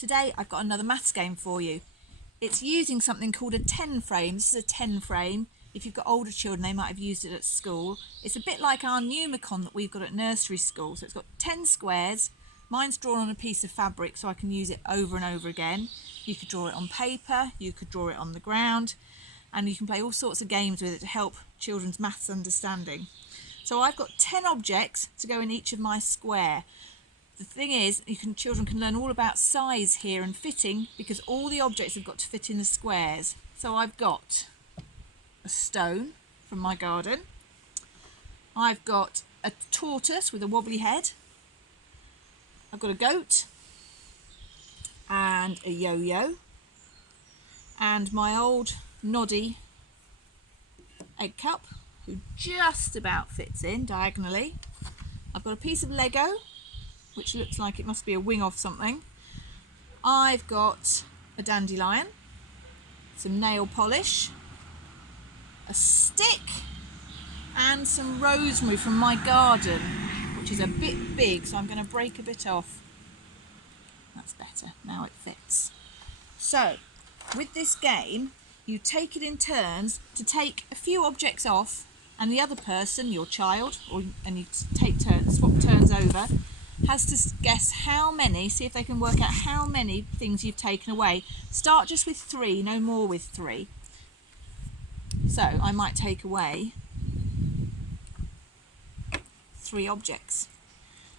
Today I've got another maths game for you. It's using something called a 10 frame. This is a 10 frame. If you've got older children, they might have used it at school. It's a bit like our Numicon that we've got at nursery school. So it's got 10 squares. Mine's drawn on a piece of fabric so I can use it over and over again. You could draw it on paper, you could draw it on the ground, and you can play all sorts of games with it to help children's maths understanding. So I've got 10 objects to go in each of my square. The thing is, children can learn all about size here and fitting because all the objects have got to fit in the squares. So I've got a stone from my garden. I've got a tortoise with a wobbly head. I've got a goat and a yo-yo and my old noddy egg cup who just about fits in diagonally. I've got a piece of Lego which looks like it must be a wing of something. I've got a dandelion, some nail polish, a stick and some rosemary from my garden, which is a bit big, so I'm going to break a bit off. That's better, now it fits. So with this game you take it in turns to take a few objects off, and the other person, your child, and you take turns, swap turns over, has to guess how many, see if they can work out how many things you've taken away. Start just with 3, no more with 3. So I might take away 3 objects,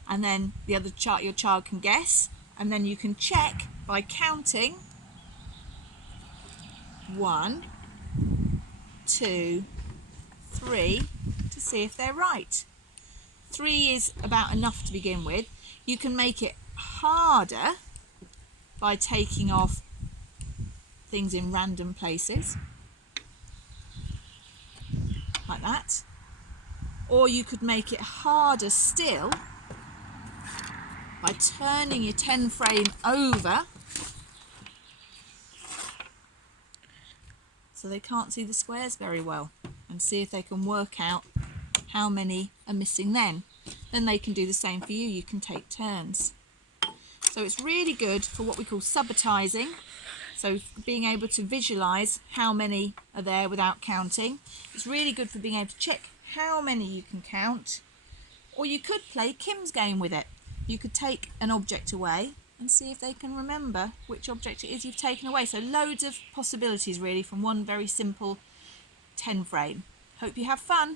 and then the other your child can guess, and then you can check by counting 1, 2, 3 to see if they're right. 3 is about enough to begin with. You can make it harder by taking off things in random places, like that. Or you could make it harder still by turning your 10 frame over so they can't see the squares very well, and see if they can work out how many are missing then. Then they can do the same for you. You can take turns. So it's really good for what we call subitizing. So being able to visualize how many are there without counting. It's really good for being able to check how many you can count. Or you could play Kim's game with it. You could take an object away and see if they can remember which object it is you've taken away. So loads of possibilities really from one very simple 10 frame. Hope you have fun.